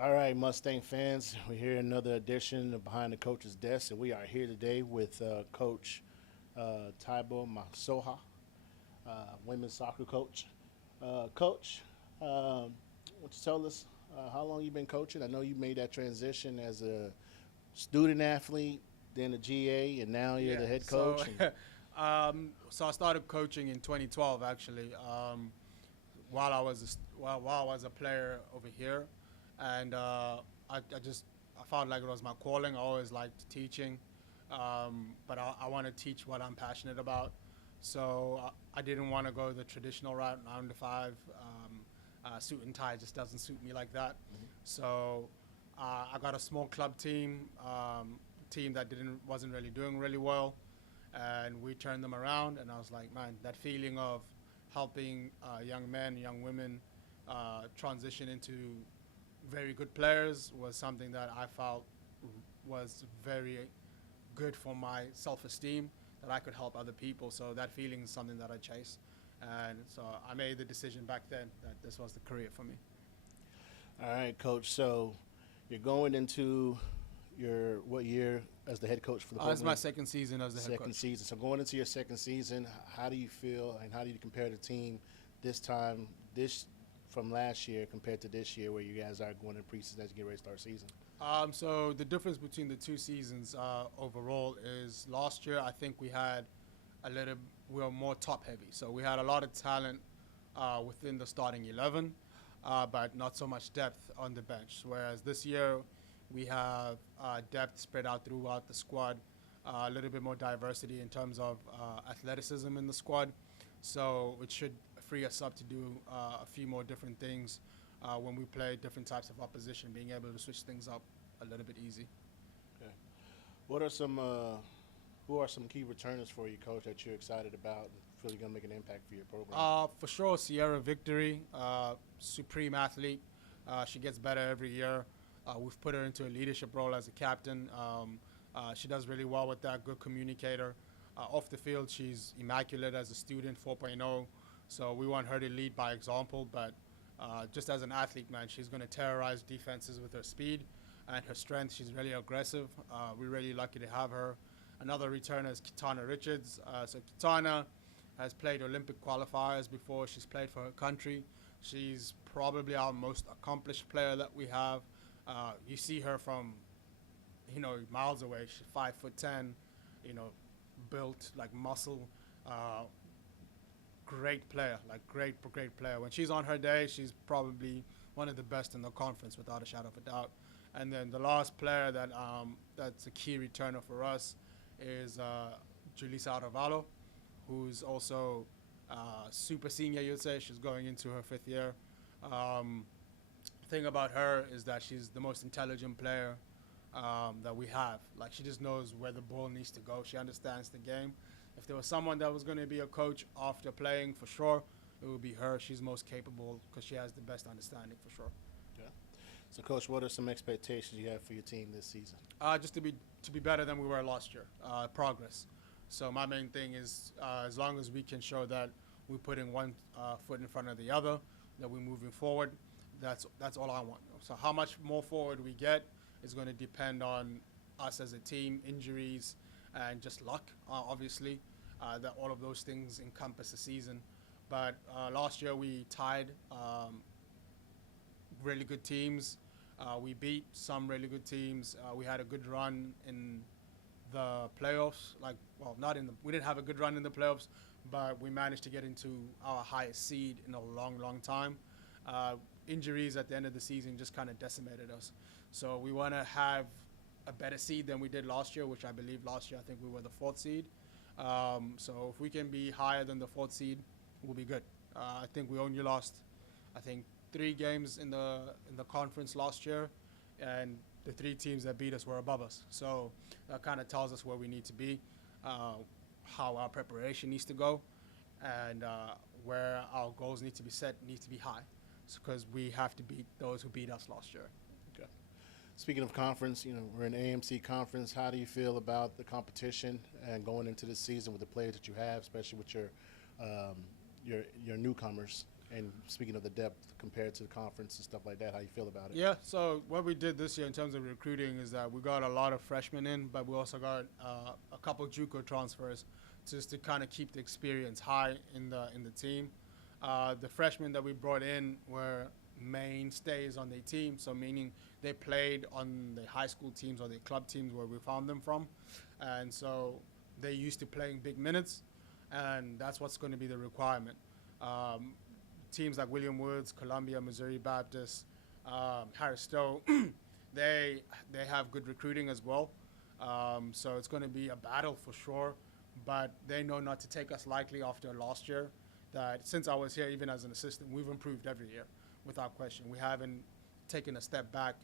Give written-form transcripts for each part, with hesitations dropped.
All right, Mustang fans, we're here another edition of Behind the Coach's Desk, and we are here today with Coach Thabo Masoga, women's soccer coach. Coach, why don't you tell us how long you've been coaching? I know you made that transition as a student athlete, then a GA, and now you're Yeah, the head so coach. And so I started coaching in 2012 actually, while I was while I was a player over here, and I felt like it was my calling. I always liked teaching, but I want to teach what I'm passionate about. So I didn't want to go the traditional route, 9 to 5. Suit and tie just doesn't suit me like that. So I got a small club team that didn't wasn't really doing really well, and we turned them around. And I was like, man, that feeling of helping young men, young women transition into very good players was something that I felt was very good for my self-esteem, that I could help other people. So that feeling is something that I chase. And so I made the decision back then that this was the career for me. all right, Coach. So you're going into your what year as the head coach for the This is my program? second season as the head Second coach. season. So going into your second season, how do you feel, and how do you compare the team this time, this from last year compared to this year, where you guys are going in preseason as you get ready to start season? So the difference between the two seasons overall is last year I think we were more top heavy. So we had a lot of talent within the starting 11, but not so much depth on the bench. Whereas this year we have depth spread out throughout the squad, a little bit more diversity in terms of athleticism in the squad. So it should free us up to do a few more different things when we play different types of opposition, being able to switch things up a little bit easy. Okay. What are some who are some key returners for you, Coach, that you're excited about and feel you're going to make an impact for your program? For sure, Sierra Victory, supreme athlete. She gets better every year. We've put her into a leadership role as a captain. She does really well with that, good communicator. Off the field, she's immaculate as a student, 4.0. So we want her to lead by example, but just as an athlete, man, she's going to terrorize defenses with her speed and her strength. She's really aggressive. We're really lucky to have her. Another returner is Kitana Richards. So Kitana has played Olympic qualifiers before. She's played for her country. She's probably our most accomplished player that we have. You see her from, miles away. She's 5'10", built like muscle. Great player, like great player. When she's on her day, she's probably one of the best in the conference without a shadow of a doubt. And then the last player that's a key returner for us is Julissa Arevalo, who's also super senior, you'd say. She's going into her 5th year. Thing about her is that she's the most intelligent player that we have. Like, she just knows where the ball needs to go. She understands the game. If there was someone that was going to be a coach after playing, for sure, it would be her. She's most capable because she has the best understanding, for sure. Yeah. So, Coach, what are some expectations you have for your team this season? Just to be better than we were last year. Progress. So my main thing is as long as we can show that we're putting one foot in front of the other, that we're moving forward, that's all I want. So how much more forward we get is going to depend on us as a team, injuries, and just luck, obviously. That all of those things encompass the season. But last year we tied really good teams. We beat some really good teams. We had a good run in the playoffs. We didn't have a good run in the playoffs, but we managed to get into our highest seed in a long time. Injuries at the end of the season just kind of decimated us. So we want to have a better seed than we did last year, which I believe last year I think we were the 4th seed. So if we can be higher than the 4th seed, we'll be good. I think we only lost, 3 games in the conference last year, and the 3 teams that beat us were above us. So that kind of tells us where we need to be, how our preparation needs to go, and where our goals need to be set needs to be high, because we have to beat those who beat us last year. Okay. Speaking of conference, we're in AMC conference. How do you feel about the competition and going into this season with the players that you have, especially with your newcomers? And speaking of the depth compared to the conference and stuff like that, how you feel about it? Yeah, so what we did this year in terms of recruiting is that we got a lot of freshmen in, but we also got a couple JUCO transfers just to kind of keep the experience high in the team. The freshmen that we brought in were mainstays on their team, so meaning they played on the high school teams or the club teams where we found them from, and so they're used to playing big minutes, and that's what's going to be the requirement. Teams like William Woods, Columbia, Missouri Baptist, Harris Stowe, they have good recruiting as well. So it's going to be a battle for sure, but they know not to take us lightly after last year. That since I was here, even as an assistant, we've improved every year, without question. We haven't taken a step back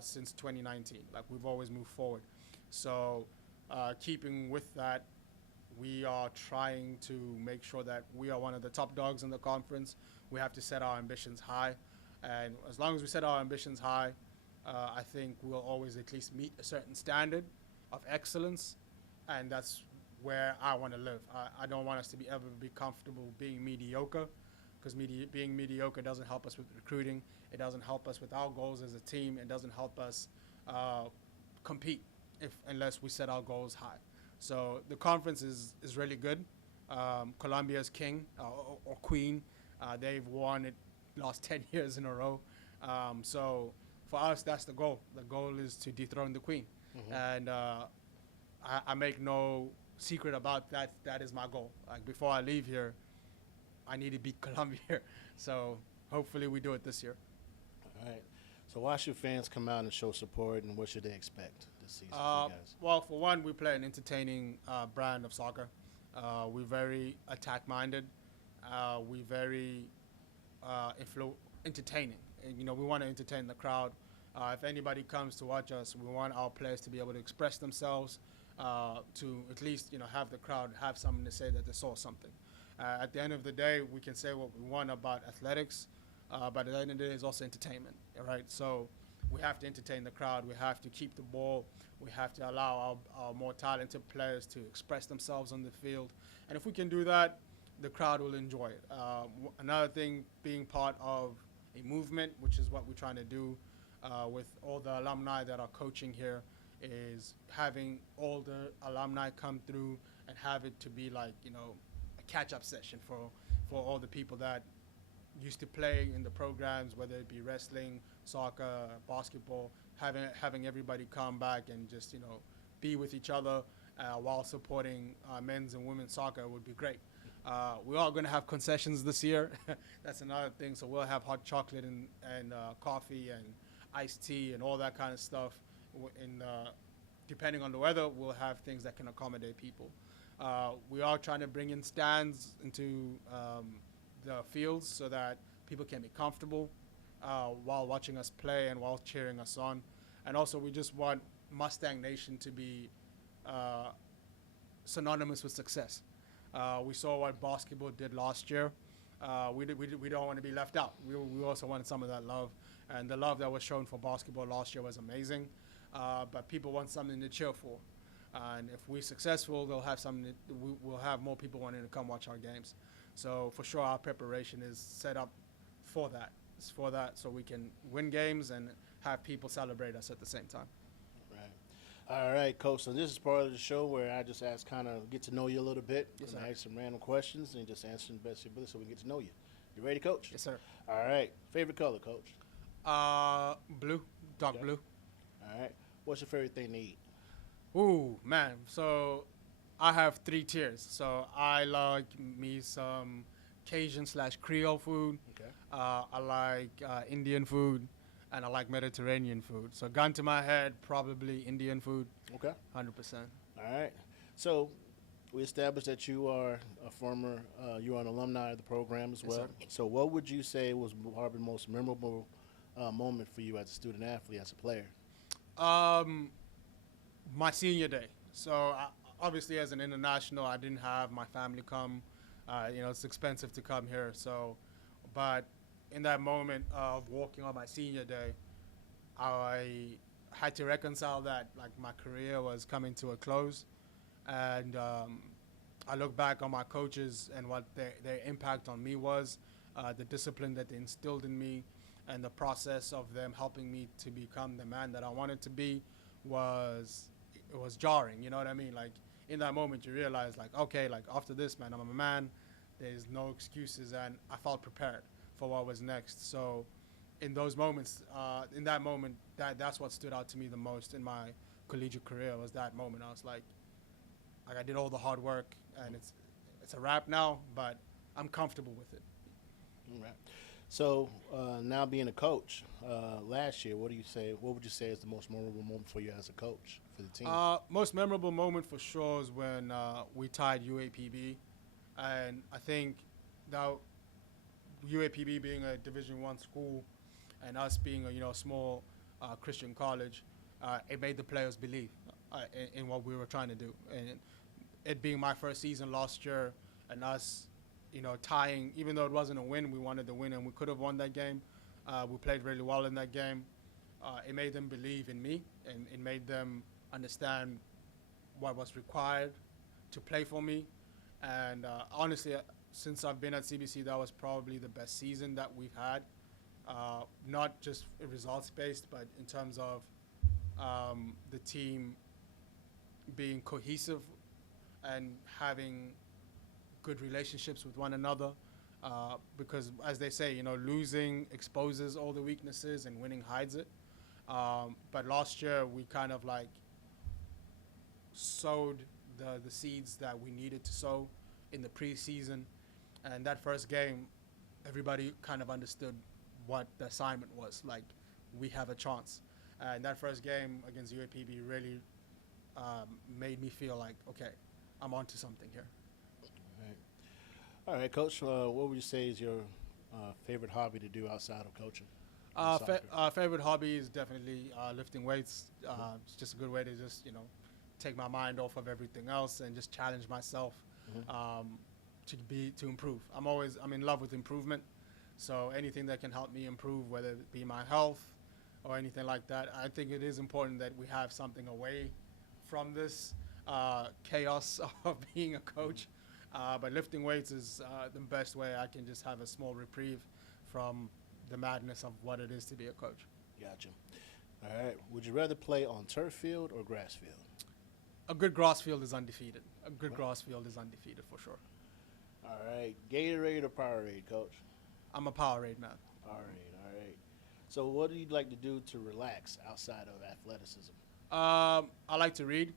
since 2019. Like, we've always moved forward. So keeping with that, we are trying to make sure that we are one of the top dogs in the conference. We have to set our ambitions high. And as long as we set our ambitions high, I think we'll always at least meet a certain standard of excellence. And that's where I want to live. I don't want us to ever be comfortable being mediocre, because being mediocre doesn't help us with recruiting. It doesn't help us with our goals as a team. It doesn't help us compete unless we set our goals high. So the conference is really good. Columbia's king or queen. They've won it last 10 years in a row. So for us, that's the goal. The goal is to dethrone the queen. And I make no secret about that. That is my goal. Like, before I leave here, I need to beat Columbia. So hopefully we do it this year. All right. So why should fans come out and show support, and what should they expect this season for you guys? Well, for one, we play an entertaining brand of soccer. We're very attack-minded. We're very entertaining. And, we want to entertain the crowd. If anybody comes to watch us, we want our players to be able to express themselves, to at least, have the crowd have something to say that they saw something. At the end of the day, we can say what we want about athletics, but at the end of the day, it's also entertainment, right? So we have to entertain the crowd. We have to keep the ball. We have to allow our more talented players to express themselves on the field. And if we can do that, the crowd will enjoy it. Another thing, being part of a movement, which is what we're trying to do with all the alumni that are coaching here, is having all the alumni come through and have it to be like, a catch-up session for all the people that used to play in the programs, whether it be wrestling, soccer, basketball, having everybody come back and just, be with each other while supporting men's and women's soccer would be great. We are going to have concessions this year. That's another thing. So we'll have hot chocolate and coffee and iced tea and all that kind of stuff. Depending on the weather, we'll have things that can accommodate people. We are trying to bring in stands into the fields so that people can be comfortable while watching us play and while cheering us on. And also, we just want Mustang Nation to be synonymous with success. We saw what basketball did last year. We don't want to be left out. We also want some of that love. And the love that was shown for basketball last year was amazing. But people want something to cheer for. And if we're successful, they'll have something. We'll have more people wanting to come watch our games. So for sure, our preparation is set up for that. It's for that, so we can win games and have people celebrate us at the same time. Right. All right, Coach. So this is part of the show where I just get to know you a little bit. Yes, and sir. ask some random questions and just answer the best of your ability so we can get to know you. You ready, Coach? Yes, sir. All right. Favorite color, Coach? Blue, dark Okay. blue. All right. What's your favorite thing to eat? Ooh, man. So I have 3 tiers. So I like me some Cajun/Creole food. Okay. I like Indian food, and I like Mediterranean food. So gun to my head, probably Indian food, Okay. 100%. All right. So we established that you are a former, you are an alumni of the program as Yes, well. sir. So what would you say was probably the most memorable moment for you as a student athlete, as a player? My senior day. So obviously, as an international, I didn't have my family come. It's expensive to come here. So, but in that moment of walking on my senior day, I had to reconcile that like my career was coming to a close, and I look back on my coaches and what their impact on me was. the discipline that they instilled in me, and the process of them helping me to become the man that I wanted to be it was jarring. You know what I mean? Like in that moment, you realize like, okay, like after this, man, I'm a man. There's no excuses, and I felt prepared for what was next. So in those moments, in that moment, that's what stood out to me the most in my collegiate career was that moment. I was like I did all the hard work, and it's a wrap now, but I'm comfortable with it. All right. So now being a coach, last year, what would you say is the most memorable moment for you as a coach for the team? Most memorable moment for sure is when we tied UAPB, and I think that UAPB being a Division I school, and us being a small Christian college, it made the players believe in what we were trying to do, and it being my first season last year, and us tying, even though it wasn't a win, we wanted to win, and we could have won that game. We played really well in that game. It made them believe in me, and it made them understand what was required to play for me. And honestly, since I've been at CBC, that was probably the best season that we've had. Not just results-based, but in terms of the team being cohesive and having good relationships with one another, because as they say, losing exposes all the weaknesses and winning hides it. But last year we kind of like sowed the seeds that we needed to sow in the preseason, and that first game, everybody kind of understood what the assignment was. Like, we have a chance, and that first game against UAPB really made me feel like, okay, I'm onto something here. All right, Coach. What would you say is your favorite hobby to do outside of coaching? Favorite hobby is definitely lifting weights. It's just a good way to just take my mind off of everything else and just challenge myself to improve. I'm in love with improvement, so anything that can help me improve, whether it be my health or anything like that, I think it is important that we have something away from this chaos of being a coach. But lifting weights is the best way I can just have a small reprieve from the madness of what it is to be a coach. Gotcha. All right. Would you rather play on turf field or grass field? A good grass field is undefeated. A good grass field is undefeated for sure. All right. Gatorade or Powerade, Coach? I'm a Powerade man. Powerade. All right. So what do you like to do to relax outside of athleticism? I like to read.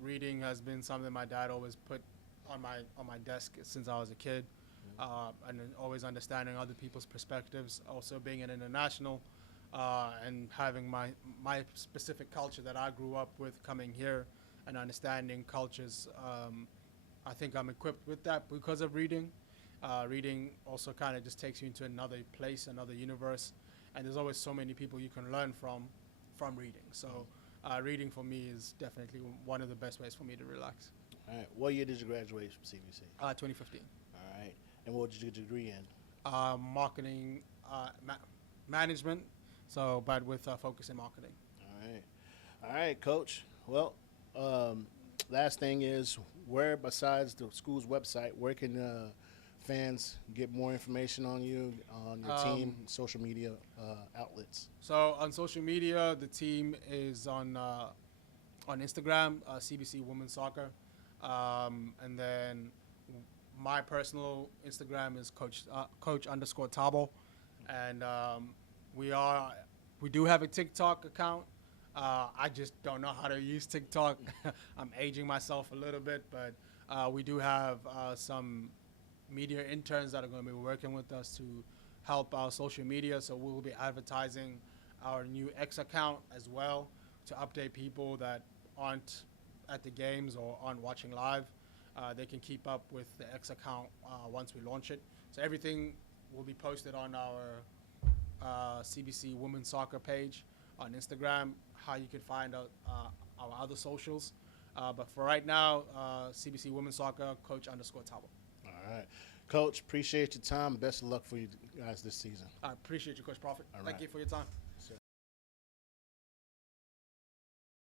Reading has been something my dad always put on my desk since I was a kid, and always understanding other people's perspectives. Also being an international, and having my specific culture that I grew up with, coming here and understanding cultures. I think I'm equipped with that because of reading. Reading also kind of just takes you into another place, another universe, and there's always so many people you can learn from reading. So reading for me is definitely one of the best ways for me to relax. All right. What year did you graduate from CBC? 2015. All right. And what did you get your degree in? Marketing, management. So, but with focus in marketing. All right. All right, Coach. Well, last thing is, where besides the school's website, where can fans get more information on you, on your team, social media outlets? So on social media, the team is on Instagram, CBC Women's Soccer. And then my personal Instagram is Coach _Thabo, and we do have a TikTok account. I just don't know how to use TikTok. I'm aging myself a little bit, but we do have some media interns that are going to be working with us to help our social media. So we will be advertising our new X account as well to update people that aren't at the games or aren't watching live. They can keep up with the X account once we launch it. So everything will be posted on our CBC Women's Soccer page on Instagram, how you can find out our other socials. But for right now, CBC Women's Soccer, Coach _Thabo. All right. Coach, appreciate your time. Best of luck for you guys this season. I appreciate you, Coach Prophet. All Thank right. you for your time.